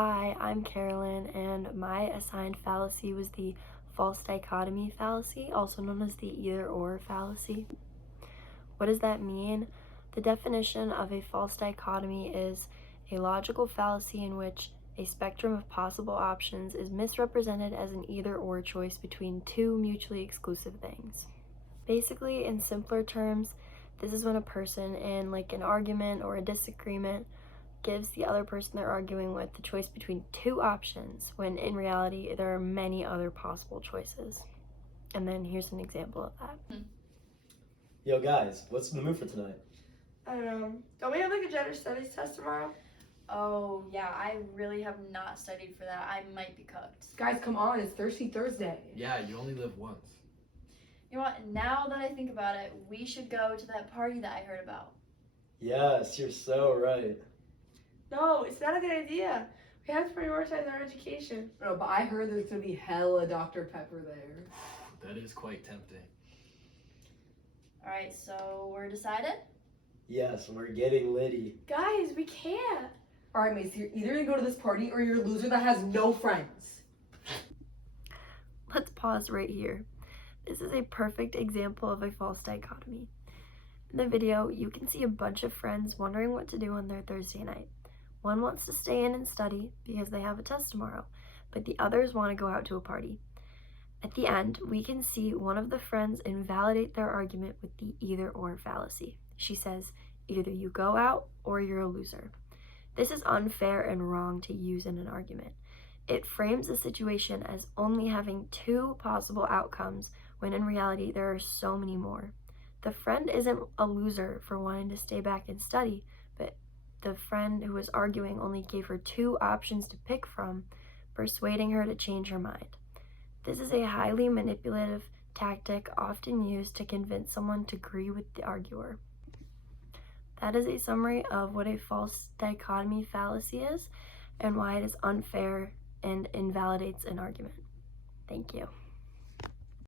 Hi, I'm Carolyn, and my assigned fallacy was the false dichotomy fallacy, also known as the either-or fallacy. What does that mean? The definition of a false dichotomy is a logical fallacy in which a spectrum of possible options is misrepresented as an either-or choice between two mutually exclusive things. Basically, in simpler terms, this is when a person in an argument or a disagreement gives the other person they're arguing with the choice between two options, when in reality there are many other possible choices. And then here's an example of that. Yo guys, what's in the mood for tonight? I don't know. Don't we have a gender studies test tomorrow? Oh, yeah, I really have not studied for that. I might be cooked. Guys, come on, it's Thirsty Thursday. Yeah, you only live once. You know what? Now that I think about it, we should go to that party that I heard about. Yes, you're so right. No, it's not a good idea. We have to prioritize our education. No, but I heard there's gonna be hella Dr. Pepper there. That is quite tempting. Alright, so we're decided? Yes, we're getting litty. Guys, we can't. Alright, mates, you're either gonna go to this party or you're a loser that has no friends. Let's pause right here. This is a perfect example of a false dichotomy. In the video, you can see a bunch of friends wondering what to do on their Thursday night. One wants to stay in and study because they have a test tomorrow, but the others want to go out to a party. At the end, we can see one of the friends invalidate their argument with the either-or fallacy. She says, either you go out or you're a loser. This is unfair and wrong to use in an argument. It frames the situation as only having two possible outcomes when in reality there are so many more. The friend isn't a loser for wanting to stay back and study, but the friend who was arguing only gave her two options to pick from, persuading her to change her mind. This is a highly manipulative tactic often used to convince someone to agree with the arguer. That is a summary of what a false dichotomy fallacy is and why it is unfair and invalidates an argument. Thank you.